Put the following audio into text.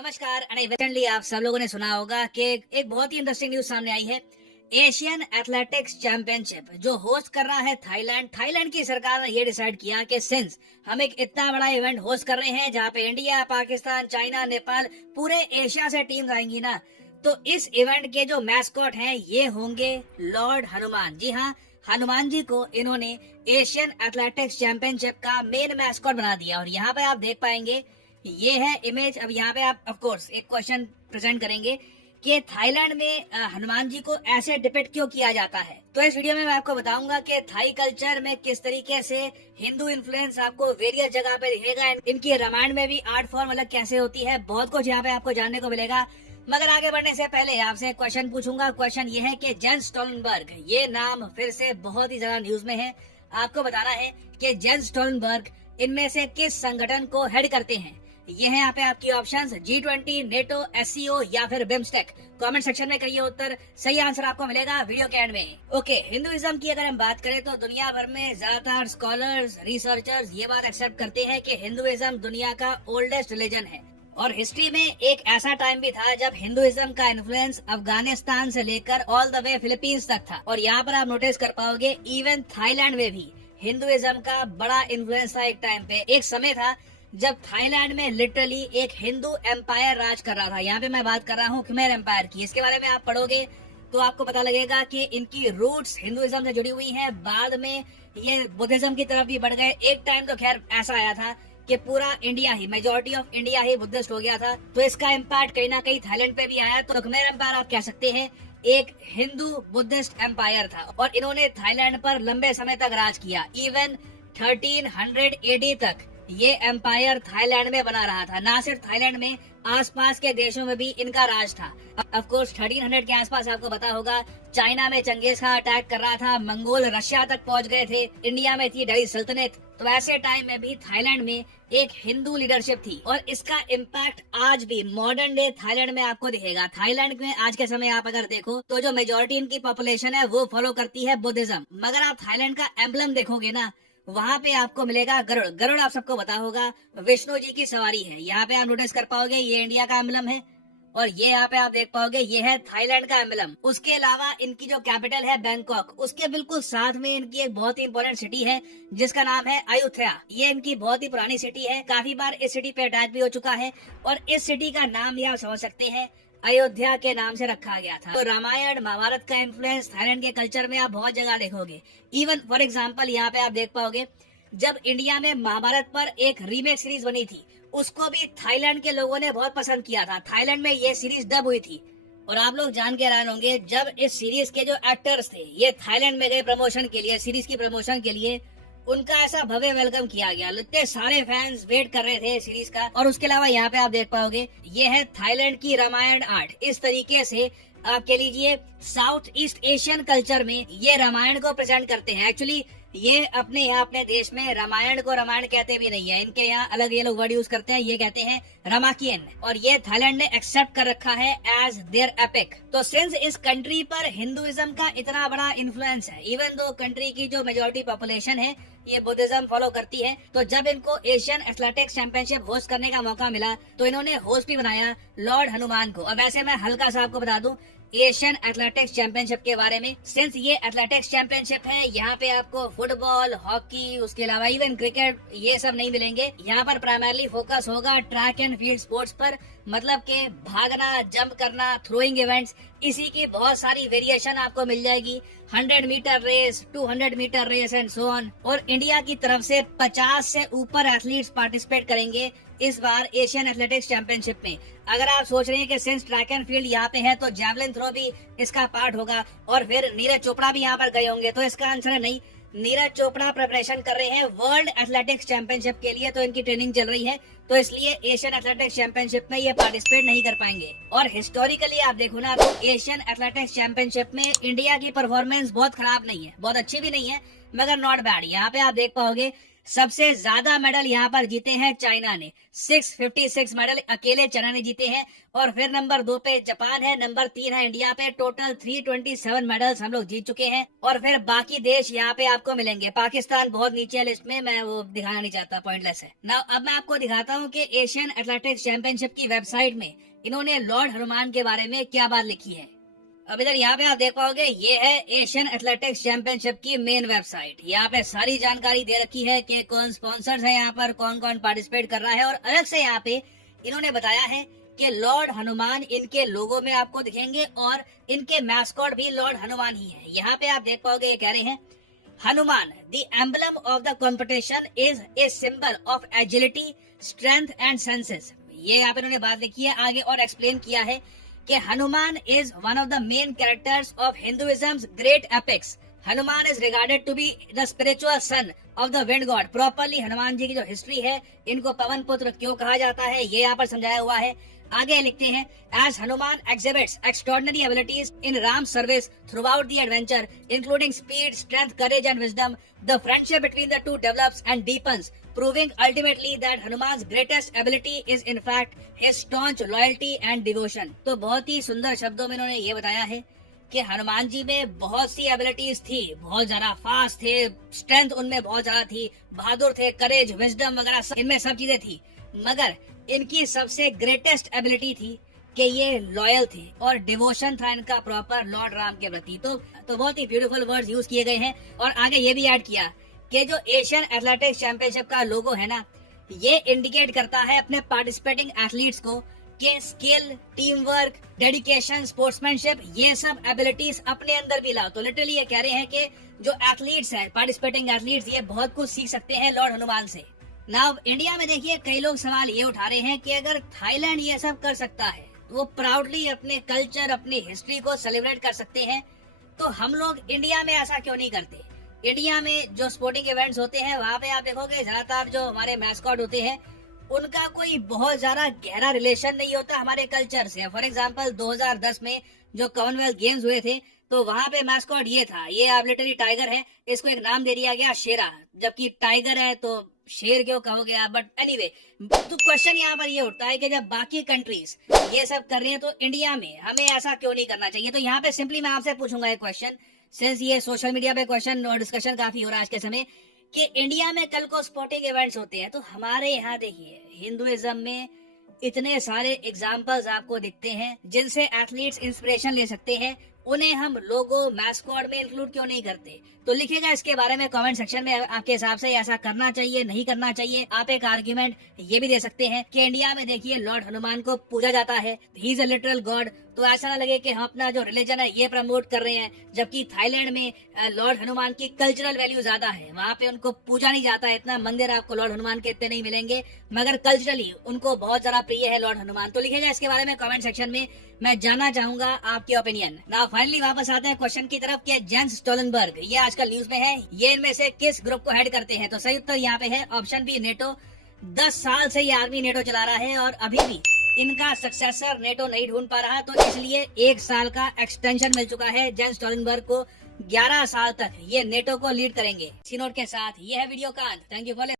नमस्कार। रिसेंटली आप सब लोगों ने सुना होगा कि एक बहुत ही इंटरेस्टिंग न्यूज सामने आई है। एशियन एथलेटिक्स चैंपियनशिप जो होस्ट कर रहा है थाईलैंड की सरकार ने ये डिसाइड किया कि सिंस हम एक इतना बड़ा इवेंट होस्ट कर रहे हैं जहाँ पे इंडिया, पाकिस्तान, चाइना, नेपाल, पूरे एशिया से टीम आएंगी ना, तो इस इवेंट के जो मैस्कॉट हैं ये होंगे लॉर्ड हनुमान। जी हाँ, हनुमान जी को इन्होंने एशियन एथलेटिक्स चैंपियनशिप का मेन मैस्कॉट बना दिया। और यहाँ पे आप देख पाएंगे ये है इमेज। अब यहाँ पे आप ऑफ कोर्स एक क्वेश्चन प्रेजेंट करेंगे कि थाईलैंड में हनुमान जी को ऐसे डिपिक्ट क्यों किया जाता है। तो इस वीडियो में मैं आपको बताऊंगा कि थाई कल्चर में किस तरीके से हिंदू इन्फ्लुएंस आपको वेरियस जगह पे दिखेगा। इनकी रामायण में भी आर्ट फॉर्म अलग कैसे होती है, बहुत कुछ यहाँ पे आपको जानने को मिलेगा। मगर आगे बढ़ने से पहले आपसे एक क्वेश्चन पूछूंगा। क्वेश्चन ये है कि जेंस स्टोलनबर्ग, ये नाम फिर से बहुत ही ज्यादा न्यूज में है। आपको बताना है कि जेंस स्टोलनबर्ग इनमें से किस संगठन को हेड करते हैं। ये है यहाँ पे आपकी ऑप्शंस, G20, नेटो, SCO या फिर बिम्स्टेक। कमेंट सेक्शन में करिए उत्तर, सही आंसर आपको मिलेगा वीडियो के एंड में। ओके, हिंदुइज्म की अगर हम बात करें तो दुनिया भर में ज्यादातर स्कॉलर्स, रिसर्चर्स ये बात एक्सेप्ट करते हैं कि हिंदुइज्म दुनिया का ओल्डेस्ट रिलीजन है। और हिस्ट्री में एक ऐसा टाइम भी था जब हिंदुइज्म का इन्फ्लुएंस अफगानिस्तान से लेकर ऑल द वे फिलीपींस तक था। और यहाँ पर आप नोटिस कर पाओगे इवन थाईलैंड में भी हिंदुइज्म का बड़ा इन्फ्लुएंस था। एक टाइम पे एक समय था जब थाईलैंड में लिटरली एक हिंदू एम्पायर राज कर रहा था। यहाँ पे मैं बात कर रहा हूँ खमेर एम्पायर की। इसके बारे में आप पढ़ोगे तो आपको पता लगेगा कि इनकी रूट्स हिंदुइज्म से जुड़ी हुई हैं। बाद में ये बुद्धिज्म की तरफ भी बढ़ गए। एक टाइम तो खैर ऐसा आया था कि पूरा India he, majority of India he Buddhist हो गया था। तो इसका इम्पैक्ट कहीं ना कहीं थाईलैंड पे भी आया। तो खमेर एम्पायर आप कह सकते हैं एक हिंदू बुद्धिस्ट एम्पायर था और इन्होंने थाईलैंड पर लंबे समय तक राज किया। इवन 1300 AD तक ये एम्पायर थाईलैंड में बना रहा था। ना सिर्फ थाईलैंड में, आसपास के देशों में भी इनका राज था। ऑफ कोर्स 1300 के आसपास आपको पता होगा चाइना में चंगेज खान अटैक कर रहा था, मंगोल रशिया तक पहुंच गए थे, इंडिया में थी दिल्ली सल्तनत। तो ऐसे टाइम में भी थाईलैंड में एक हिंदू लीडरशिप थी और इसका इम्पैक्ट आज भी मॉडर्न डे थाईलैंड में आपको दिखेगा। थाईलैंड में आज के समय आप अगर देखो तो जो मेजोरिटी इनकी पॉपुलेशन है वो फॉलो करती है बुद्धिज्म। मगर आप थाईलैंड का एम्बलम देखोगे ना, वहाँ पे आपको मिलेगा गरुड़। गरुड़ आप सबको पता होगा विष्णु जी की सवारी है। यहाँ पे आप नोटिस कर पाओगे ये इंडिया का एम्बलम है और ये यहाँ पे आप देख पाओगे ये है थाईलैंड का एम्बलम। उसके अलावा इनकी जो कैपिटल है बैंकॉक, उसके बिल्कुल साथ में इनकी एक बहुत ही इंपॉर्टेंट सिटी है जिसका नाम है अयोध्या। ये इनकी बहुत ही पुरानी सिटी है, काफी बार इस सिटी पे अटैक भी हो चुका है और इस सिटी का नाम भी आप समझ सकते हैं अयोध्या के नाम से रखा गया था। तो रामायण महाभारत का इन्फ्लुएंस थाईलैंड के कल्चर में आप बहुत जगह देखोगे। इवन फॉर एग्जांपल यहाँ पे आप देख पाओगे जब इंडिया में महाभारत पर एक रीमेक सीरीज बनी थी, उसको भी थाईलैंड के लोगों ने बहुत पसंद किया था। थाईलैंड में ये सीरीज डब हुई थी और आप लोग जान के हैरान होंगे जब इस सीरीज के जो एक्टर्स थे ये थाईलैंड में गए प्रमोशन के लिए, सीरीज की प्रमोशन के लिए, उनका ऐसा भव्य वेलकम किया गया। इतने सारे फैंस वेट कर रहे थे सीरीज का। और उसके अलावा यहाँ पे आप देख पाओगे ये है थाईलैंड की रामायण आर्ट। इस तरीके से आप कह लीजिए साउथ ईस्ट एशियन कल्चर में ये रामायण को प्रेजेंट करते हैं। एक्चुअली ये अपने यहाँ अपने देश में रामायण को रामायण कहते भी नहीं है, इनके यहाँ अलग ये लोग वर्ड यूज करते हैं, ये कहते हैं रामाकियन। और ये थाईलैंड ने एक्सेप्ट कर रखा है एज देयर एपिक। तो सिंस इस कंट्री पर हिंदुइज्म का इतना बड़ा इन्फ्लुएंस है, इवन दो कंट्री की जो मेजोरिटी पॉपुलेशन है ये बुद्धिज्म फॉलो करती है, तो जब इनको एशियन एथलेटिक्स चैंपियनशिप होस्ट करने का मौका मिला तो इन्होंने होस्ट भी बनाया लॉर्ड हनुमान को। अब ऐसे मैं हल्का सा आपको बता दूं एशियन एथलेटिक्स चैंपियनशिप के बारे में। सिंस ये एथलेटिक्स चैंपियनशिप है, यहाँ पे आपको फुटबॉल, हॉकी, उसके अलावा इवन क्रिकेट ये सब नहीं मिलेंगे। यहाँ पर प्राइमरली फोकस होगा ट्रैक एंड फील्ड स्पोर्ट्स पर, मतलब के भागना, जंप करना, थ्रोइंग इवेंट्स, इसी की बहुत सारी वेरिएशन आपको मिल जाएगी। 100 metre race, 200 metre race and so on. और इंडिया की तरफ से 50 से ऊपर एथलीट्स पार्टिसिपेट करेंगे इस बार एशियन एथलेटिक्स चैंपियनशिप में। अगर आप सोच रहे हैं कि सिंस ट्रैक एंड फील्ड यहाँ पे है तो जैवलिन थ्रो भी इसका पार्ट होगा और फिर नीरज चोपड़ा भी यहाँ पर गए होंगे, तो इसका आंसर है नहीं। नीरज चोपड़ा प्रिपरेशन कर रहे हैं वर्ल्ड एथलेटिक्स चैंपियनशिप के लिए, तो इनकी ट्रेनिंग चल रही है, तो इसलिए एशियन एथलेटिक्स चैंपियनशिप में ये पार्टिसिपेट नहीं कर पाएंगे। और हिस्टोरिकली आप देखो ना तो एशियन एथलेटिक्स चैंपियनशिप में इंडिया की परफॉर्मेंस बहुत खराब नहीं है, बहुत अच्छी भी नहीं है, मगर नॉट बैड। यहाँ पे आप देख पाओगे सबसे ज्यादा मेडल यहाँ पर जीते हैं चाइना ने, 656 मेडल अकेले चाइना ने जीते हैं। और फिर नंबर 2 पे जापान है, नंबर 3 है इंडिया पे, टोटल 327 मेडल्स हम लोग जीत चुके हैं। और फिर बाकी देश यहाँ पे आपको मिलेंगे। पाकिस्तान बहुत नीचे है लिस्ट में, मैं वो दिखाना नहीं चाहता, पॉइंटलेस है ना। अब मैं आपको दिखाता हूँ कि एशियन एथलेटिक्स चैंपियनशिप की वेबसाइट में इन्होंने लॉर्ड हनुमान के बारे में क्या बात लिखी है। अब इधर यहाँ पे आप देख पाओगे, ये है एशियन एथलेटिक्स चैंपियनशिप की मेन वेबसाइट। यहाँ पे सारी जानकारी दे रखी है कि कौन स्पॉन्सर्स है, यहाँ पर कौन कौन पार्टिसिपेट कर रहा है। और अलग से यहाँ पे इन्होंने बताया है कि लॉर्ड हनुमान इनके लोगो में आपको दिखेंगे और इनके मैस्कॉट भी लॉर्ड हनुमान ही है। यहाँ पे आप देख पाओगे, ये कह रहे हैं Hanuman the emblem of the competition is a symbol of agility, strength and senses. ये यहाँ पे इन्होंने बात लिखी है। आगे और एक्सप्लेन किया है कि Hanuman is one of the main characters of Hinduism's great epics. Hanuman is regarded to be the spiritual son of the wind god. Properly Hanuman ji की जो हिस्ट्री है, इनको पवन पुत्र क्यों कहा जाता है, ये यहाँ पर समझाया हुआ है। आगे लिखते हैं, as Hanuman exhibits extraordinary abilities in Ram service throughout the adventure including speed, strength, courage and wisdom, the friendship between the two develops and deepens, proving ultimately that Hanuman's greatest ability is in fact his staunch loyalty and devotion। तो बहुत ही सुंदर शब्दों में इन्होंने ये बताया है कि हनुमान जी में बहुत सी एबिलिटीज थी, बहुत ज्यादा फास्ट थे, स्ट्रेंथ उनमें बहुत ज्यादा थी, बहादुर थे, करेज, विजडम वगैरह इनमें सब चीजें थी। मगर इनकी सबसे ग्रेटेस्ट एबिलिटी थी कि ये लॉयल थे और डिवोशन था इनका प्रॉपर लॉर्ड राम के प्रति। तो बहुत ही ब्यूटीफुल वर्ड्स यूज किए गए हैं। और आगे ये भी ऐड किया कि जो एशियन एथलेटिक्स चैंपियनशिप का लोगो है ना, ये इंडिकेट करता है अपने पार्टिसिपेटिंग एथलीट्स को कि skill, team work, dedication, sportsmanship, ये सब एबिलिटीज अपने अंदर भी लाओ। तो लिटरली ये कह रहे हैं कि जो एथलीट्स हैं, पार्टिसिपेटिंग एथलीट्स, ये बहुत कुछ सीख सकते हैं लॉर्ड हनुमान से। नाउ इंडिया में देखिए, कई लोग सवाल ये उठा रहे हैं कि अगर थाईलैंड ये सब कर सकता है, वो प्राउडली अपने कल्चर, अपनी हिस्ट्री को सेलिब्रेट कर सकते हैं, तो हम लोग इंडिया में ऐसा क्यों नहीं करते। इंडिया में जो स्पोर्टिंग इवेंट्स होते हैं, वहाँ पे आप देखोगे ज्यादातर जो हमारे मैस्कॉट होते हैं, उनका कोई बहुत ज्यादा गहरा रिलेशन नहीं होता हमारे कल्चर से। फॉर एग्जांपल 2010 में जो कॉमनवेल्थ गेम्स हुए थे, तो वहाँ पे मैस्कॉट ये था, ये आर्बिट्ररी टाइगर है, इसको एक नाम दे दिया गया शेरा, जबकि टाइगर है तो शेर क्यों कहोगे आप। बट एनीवे, तो क्वेश्चन यहाँ पर ये उठता है कि जब बाकी कंट्रीज ये सब कर रही है, तो इंडिया में हमें ऐसा क्यों नहीं करना चाहिए। तो यहाँ पे सिंपली मैं आपसे पूछूंगा एक क्वेश्चन, सिंस ये सोशल मीडिया पे क्वेश्चन और डिस्कशन काफी हो रहा है आज के समय, कि इंडिया में कल को स्पोर्टिंग इवेंट्स होते हैं, तो हमारे यहाँ देखिए हिंदुइज्म में इतने सारे एग्जाम्पल्स आपको दिखते हैं जिनसे एथलीट्स इंस्पिरेशन ले सकते हैं, उन्हें हम लोगो मैस्कॉट में इंक्लूड क्यों नहीं करते। तो लिखिएगा इसके बारे में कमेंट सेक्शन में, आपके हिसाब से ऐसा करना चाहिए, नहीं करना चाहिए। आप एक आर्ग्यूमेंट ये भी दे सकते हैं कि इंडिया में देखिए लॉर्ड हनुमान को पूजा जाता है, he is a literal God, तो ऐसा ना लगे कि हम अपना जो रिलीजन है ये प्रमोट कर रहे हैं, जबकि थाईलैंड में लॉर्ड हनुमान की कल्चरल वैल्यू ज्यादा है, वहाँ पे उनको पूजा नहीं जाता है इतना। मंदिर आपको लॉर्ड हनुमान के इतने नहीं मिलेंगे, मगर कल्चरली उनको बहुत ज्यादा प्रिय है लॉर्ड हनुमान। तो लिखिएगा इसके बारे में कमेंट सेक्शन में, मैं जानना चाहूंगा आपके ओपिनियन। नाउ फाइनली वापस आते हैं क्वेश्चन की तरफ कि जेंस स्टोलनबर्ग ये आजकल न्यूज में है, ये इनमें से किस ग्रुप को हेड करते हैं। तो सही उत्तर यहाँ पे है ऑप्शन बी, नेटो। 10 साल से ये आर्मी नेटो चला रहा है और अभी भी इनका सक्सेसर नेटो नहीं ढूंढ पा रहा, तो इसलिए 1 साल का एक्सटेंशन मिल चुका है जेंस स्टोलनबर्ग को। 11 साल तक ये नेटो को लीड करेंगे। इसी नोट के साथ ये है वीडियो का अंत। Thank you for